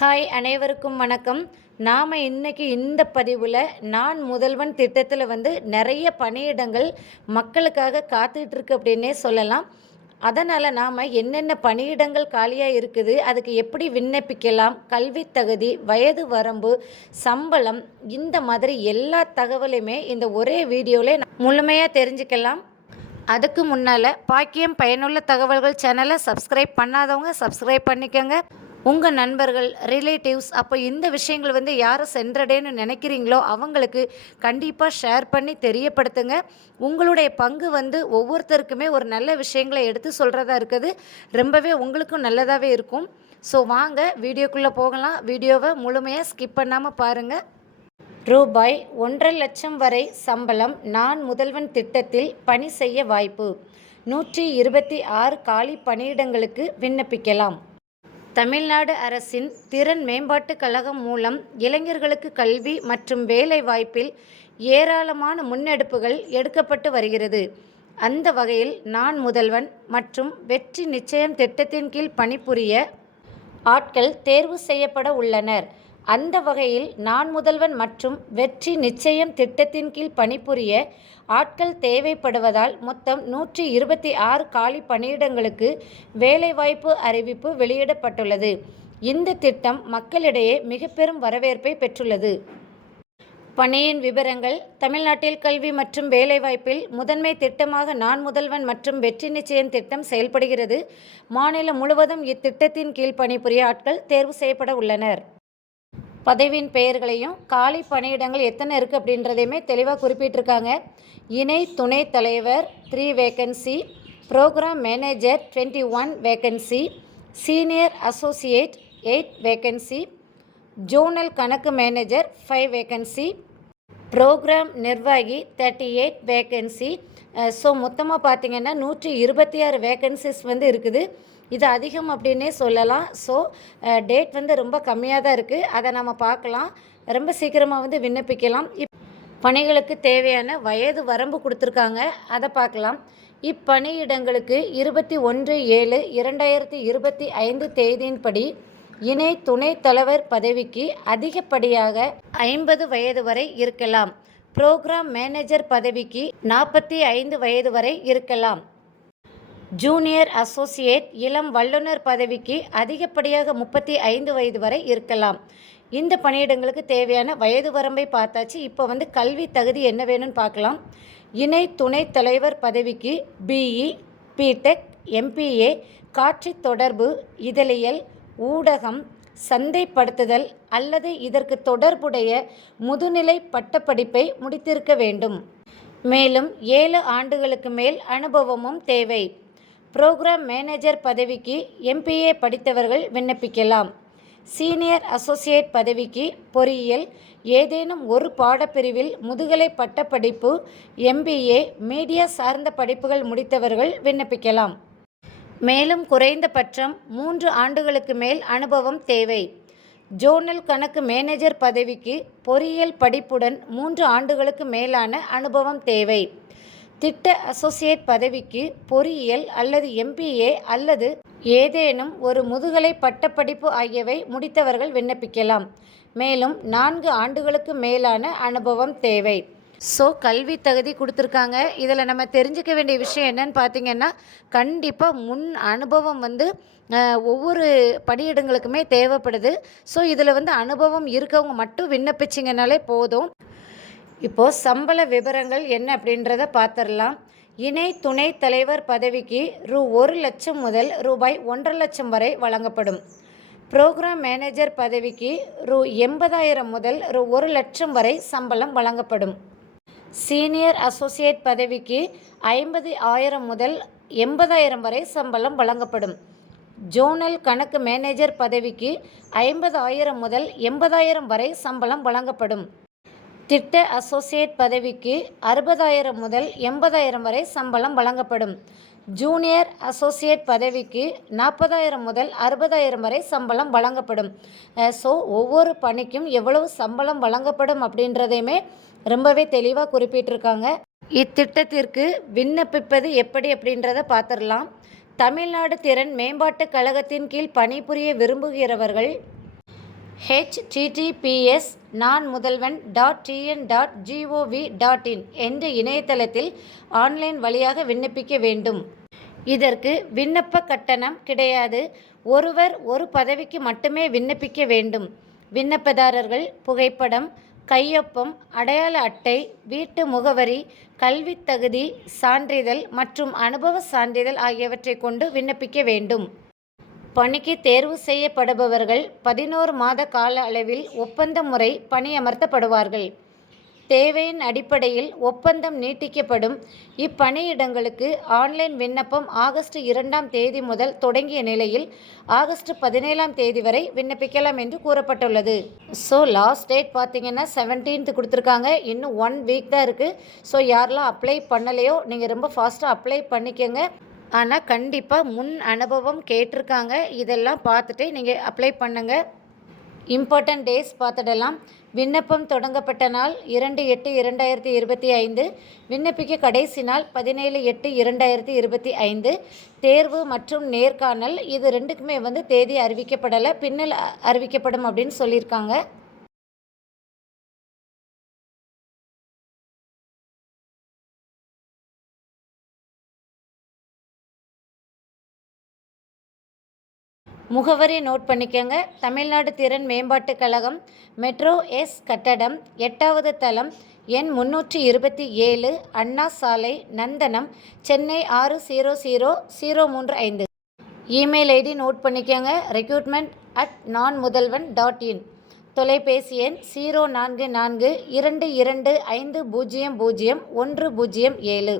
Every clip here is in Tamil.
ஹாய் அனைவருக்கும் வணக்கம். நாம் இன்றைக்கி இந்த பதிவில் நான் முதல்வன் திட்டத்தில் வந்து நிறைய பணியிடங்கள் மக்களுக்காக காத்துட்ருக்கு அப்படின்னே சொல்லலாம். அதனால் நாம் என்னென்ன பணியிடங்கள் காலியாக இருக்குது அதுக்கு எப்படி விண்ணப்பிக்கலாம் கல்வி தகுதி வயது வரம்பு சம்பளம் இந்த மாதிரி எல்லா தகவலுமே இந்த ஒரே வீடியோவில் முழுமையாக தெரிஞ்சுக்கலாம். அதுக்கு முன்னால் பாக்கியம் பயனுள்ள தகவல்கள் சேனலை சப்ஸ்கிரைப் பண்ணாதவங்க சப்ஸ்கிரைப் பண்ணிக்கோங்க. உங்கள் நண்பர்கள் ரிலேட்டிவ்ஸ் அப்போ இந்த விஷயங்கள் வந்து யாரை சென்றடேன்னு நினைக்கிறீங்களோ அவங்களுக்கு கண்டிப்பாக ஷேர் பண்ணி தெரியப்படுத்துங்க. உங்களுடைய பங்கு வந்து ஒவ்வொருத்தருக்குமே ஒரு நல்ல விஷயங்களை எடுத்து சொல்கிறதா இருக்குது. ரொம்பவே உங்களுக்கும் நல்லதாகவே இருக்கும். ஸோ வாங்க வீடியோக்குள்ளே போகலாம். வீடியோவை முழுமையாக ஸ்கிப் பண்ணாமல் பாருங்கள் ரூபாய் ஒன்றரை லட்சம் வரை சம்பளம் நான் முதல்வன் திட்டத்தில் பணி செய்ய வாய்ப்பு. நூற்றி இருபத்தி ஆறு காலி பணியிடங்களுக்கு விண்ணப்பிக்கலாம். தமிழ்நாடு அரசின் திறன் மேம்பாட்டுக் கழகம் மூலம் இளைஞர்களுக்கு கல்வி மற்றும் வேலை வாய்ப்பில் ஏராளமான முன்னெடுப்புகள் எடுக்கப்பட்டு வருகிறது. அந்த வகையில் நான் முதல்வன் மற்றும் வெற்றி நிச்சயம் திட்டத்தின் கீழ் பணிபுரிய ஆட்கள் தேர்வு செய்யப்பட உள்ளனர். அந்த வகையில் நான் முதல்வன் மற்றும் வெற்றி நிச்சயம் திட்டத்தின் கீழ் பணிபுரிய ஆட்கள் தேவைப்படுவதால் மொத்தம் நூற்றி இருபத்தி ஆறு காலி பணியிடங்களுக்கு வேலைவாய்ப்பு அறிவிப்பு வெளியிடப்பட்டுள்ளது. இந்த திட்டம் மக்களிடையே மிக பெரும் வரவேற்பை பெற்றுள்ளது. பணியின் விவரங்கள் தமிழ்நாட்டில் கல்வி மற்றும் வேலைவாய்ப்பில் முதன்மை திட்டமாக நான் முதல்வன் மற்றும் வெற்றி நிச்சயம் திட்டம் செயல்படுகிறது. மாநிலம் முழுவதும் இத்திட்டத்தின் கீழ் பணிபுரிய ஆட்கள் தேர்வு செய்யப்பட உள்ளனர். பதவியின் பெயர்களையும் காலி பணியிடங்கள் எத்தனை இருக்குது அப்படின்றதையுமே தெளிவாக குறிப்பிட்டிருக்காங்க. இணை துணைத் தலைவர் three vacancy programme manager twenty one vacancy senior associate eight vacancy zonal கணக்கு மேனேஜர் ஃபைவ் வேக்கன்சி ப்ரோக்ராம் நிர்வாகி தேர்ட்டி எயிட் வேக்கன்சி ஸோ மொத்தமாக பார்த்தீங்கன்னா நூற்றி இருபத்தி ஆறு வேக்கன்சிஸ் வந்து இருக்குது. இது அதிகம் அப்படின்னே சொல்லலாம். ஸோ டேட் வந்து ரொம்ப கம்மியாக தான் இருக்குது அதை நம்ம பார்க்கலாம். ரொம்ப சீக்கிரமாக வந்து விண்ணப்பிக்கலாம். இப் பணிகளுக்கு தேவையான வயது வரம்பு கொடுத்துருக்காங்க. அதை பார்க்கலாம். இப்பணியிடங்களுக்கு இருபத்தி ஒன்று ஏழு இரண்டாயிரத்தி இருபத்தி ஐந்து தேதியின்படி இணை துணைத் தலைவர் பதவிக்கு அதிகப்படியாக ஐம்பது வயது வரை இருக்கலாம். ப்ரோக்ராம் மேனேஜர் பதவிக்கு நாற்பத்தி ஐந்து வயது வரை இருக்கலாம். ஜூனியர் அசோசியேட் இளம் வல்லுநர் பதவிக்கு அதிகப்படியாக முப்பத்தி ஐந்து வயது வரை இருக்கலாம். இந்த பணியிடங்களுக்கு தேவையான வயது வரம்பை பார்த்தாச்சு. இப்போ வந்து கல்வி தகுதி என்ன வேணும்னு பார்க்கலாம். இணை துணைத் தலைவர் பதவிக்கு பிஇ பிடெக் எம்பிஏ காட்சி தொடர்பு இதழியல் ஊடகம் சந்தைப்படுத்துதல் அல்லது இதற்கு தொடர்புடைய முதுநிலை பட்டப்படிப்பை முடித்திருக்க வேண்டும். மேலும் ஏழு ஆண்டுகளுக்கு மேல் அனுபவமும் தேவை. ப்ரோக்ராம் மேனேஜர் பதவிக்கு எம்பிஏ படித்தவர்கள் விண்ணப்பிக்கலாம். சீனியர் அசோசியேட் பதவிக்கு பொறியியல் ஏதேனும் ஒரு பாடப்பிரிவில் முதுகலை பட்டப்படிப்பு எம்பிஏ மீடியா சார்ந்த படிப்புகள் முடித்தவர்கள் விண்ணப்பிக்கலாம். மேலும் குறைந்தபட்சம் மூன்று ஆண்டுகளுக்கு மேல் அனுபவம் தேவை. ஜோனல் கணக்கு மேனேஜர் பதவிக்கு பொறியியல் படிப்புடன் மூன்று ஆண்டுகளுக்கு மேலான அனுபவம் தேவை. திட்ட அசோசியேட் பதவிக்கு பொறியியல் அல்லது எம்பிஏ அல்லது ஏதேனும் ஒரு முதுகலை பட்டப்படிப்பு ஆகியவை முடித்தவர்கள் விண்ணப்பிக்கலாம். மேலும் நான்கு ஆண்டுகளுக்கு மேலான அனுபவம் தேவை. ஸோ கல்வி தகுதி கொடுத்துருக்காங்க. இதில் நம்ம தெரிஞ்சுக்க வேண்டிய விஷயம் என்னன்னு பார்த்தீங்கன்னா கண்டிப்பாக முன் அனுபவம் வந்து ஒவ்வொரு பணியிடங்களுக்குமே தேவைப்படுது. ஸோ இதில் வந்து அனுபவம் இருக்கவங்க மட்டும் விண்ணப்பிச்சிங்கனாலே போதும். இப்போது சம்பள விவரங்கள் என்ன அப்படின்றத பார்த்துடலாம் இணை துணைத் தலைவர் பதவிக்கு ரூ ஒரு லட்சம் முதல் ரூபாய் ஒன்றரை லட்சம் வரை வழங்கப்படும். ப்ரோக்ராம் மேனேஜர் பதவிக்கு ரூ எண்பதாயிரம் முதல் ரூ ஒரு லட்சம் வரை சம்பளம் வழங்கப்படும். சீனியர் அசோசியேட் பதவிக்கு ஐம்பது ஆயிரம் முதல் எண்பதாயிரம் வரை சம்பளம் வழங்கப்படும். ஜோனல் கணக்கு மேனேஜர் பதவிக்கு ஐம்பது ஆயிரம் முதல் எண்பதாயிரம் வரை சம்பளம் வழங்கப்படும். திட்ட அசோசியேட் பதவிக்கு அறுபதாயிரம் முதல் எண்பதாயிரம் வரை சம்பளம் வழங்கப்படும். ஜூனியர் அசோசியேட் பதவிக்கு நாற்பதாயிரம் முதல் அறுபதாயிரம் வரை சம்பளம் வழங்கப்படும். ஸோ ஒவ்வொரு பணிக்கும் எவ்வளவு சம்பளம் வழங்கப்படும் அப்படின்றதையுமே ரொம்பவே தெளிவாக குறிப்பிட்டிருக்காங்க. இத்திட்டத்திற்கு விண்ணப்பிப்பது எப்படி அப்படின்றத பார்த்துடலாம். தமிழ்நாடு திறன் மேம்பாட்டுக் கழகத்தின் கீழ் பணிபுரிய விரும்புகிறவர்கள் https Naan Mudhalvan dot TN dot GOV dot in என்ற இணையதளத்தில் ஆன்லைன் வழியாக விண்ணப்பிக்க வேண்டும். இதற்கு விண்ணப்ப கட்டணம் கிடையாது. ஒருவர் ஒரு பதவிக்கு மட்டுமே விண்ணப்பிக்க வேண்டும். விண்ணப்பதாரர்கள் புகைப்படம் கையொப்பம் அடையாள அட்டை வீட்டு முகவரி கல்வித் தகுதி சான்றிதழ் மற்றும் அனுபவ சான்றிதழ் ஆகியவற்றை கொண்டு விண்ணப்பிக்க வேண்டும். பணிக்கு தேர்வு செய்யப்படுபவர்கள் பதினோரு மாத கால அளவில் ஒப்பந்த முறை பணியமர்த்தப்படுவார்கள். தேவையின் அடிப்படையில் ஒப்பந்தம் நீட்டிக்கப்படும். இப்பணியிடங்களுக்கு ஆன்லைன் விண்ணப்பம் ஆகஸ்ட் இரண்டாம் தேதி முதல் தொடங்கிய நிலையில் ஆகஸ்ட் பதினேழாம் தேதி வரை விண்ணப்பிக்கலாம் என்று கூறப்பட்டுள்ளது. ஸோ லாஸ்ட் டேட் பார்த்தீங்கன்னா செவன்டீன்த் கொடுத்துருக்காங்க. இன்னும் ஒன் வீக் தான் இருக்குது ஸோ யாரெல்லாம் அப்ளை பண்ணலையோ நீங்கள் ரொம்ப ஃபாஸ்ட்டாக அப்ளை பண்ணிக்கோங்க. ஆனால் கண்டிப்பாக முன் அனுபவம் கேட்டிருக்காங்க. இதெல்லாம் பார்த்துட்டு நீங்கள் அப்ளை பண்ணுங்கள் இம்பார்ட்டன்ட் டேஸ் பார்த்துடலாம். விண்ணப்பம் தொடங்கப்பட்ட நாள் இரண்டு எட்டு இரண்டாயிரத்தி இருபத்தி ஐந்து. விண்ணப்பிக்க கடைசி நாள் பதினேழு எட்டு இரண்டாயிரத்தி இருபத்தி ஐந்து. தேர்வு மற்றும் நேர்காணல் இது ரெண்டுக்குமே வந்து தேதி அறிவிக்கப்படலை. பின்னல் அறிவிக்கப்படும் அப்படின்னு சொல்லியிருக்காங்க. முகவரி நோட் பண்ணிக்கோங்க. தமிழ்நாடு திறன் மேம்பாட்டுக் கழகம் மெட்ரோ எஸ் கட்டடம் எட்டாவது தளம் எண் முன்னூற்றி இருபத்தி ஏழு அண்ணா சாலை நந்தனம் சென்னை ஆறு ஜீரோ ஜீரோ ஜீரோ மூன்று ஐந்து. இமெயில் ஐடி நோட் பண்ணிக்கோங்க. Recruitment at Naan Mudhalvan dot இன் தொலைபேசி எண் ஜீரோ நான்கு நான்கு இரண்டு இரண்டு ஐந்து பூஜ்ஜியம் பூஜ்ஜியம் ஒன்று பூஜ்ஜியம் ஏழு.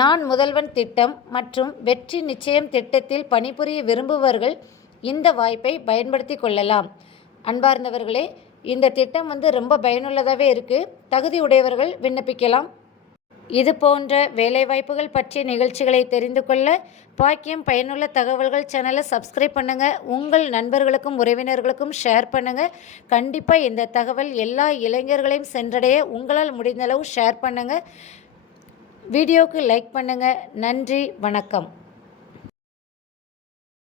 நான் முதல்வன் திட்டம் மற்றும் வெற்றி நிச்சயம் திட்டத்தில் பணிபுரிய விரும்புபவர்கள் இந்த வாய்ப்பை பயன்படுத்தி கொள்ளலாம். அன்பார்ந்தவர்களே இந்த திட்டம் வந்து ரொம்ப பயனுள்ளதாகவே இருக்குது தகுதி உடையவர்கள் விண்ணப்பிக்கலாம். இது போன்ற வேலைவாய்ப்புகள் பற்றிய நிகழ்ச்சிகளை தெரிந்து கொள்ள பாக்கியம் பயனுள்ள தகவல்கள் சேனலை சப்ஸ்கிரைப் பண்ணுங்கள் உங்கள் நண்பர்களுக்கும் உறவினர்களுக்கும் ஷேர் பண்ணுங்கள் கண்டிப்பாக இந்த தகவல் எல்லா இளைஞர்களையும் சென்றடைய உங்களால் முடிந்தளவு ஷேர் பண்ணுங்கள் வீடியோவுக்கு லைக் பண்ணுங்கள் நன்றி வணக்கம்.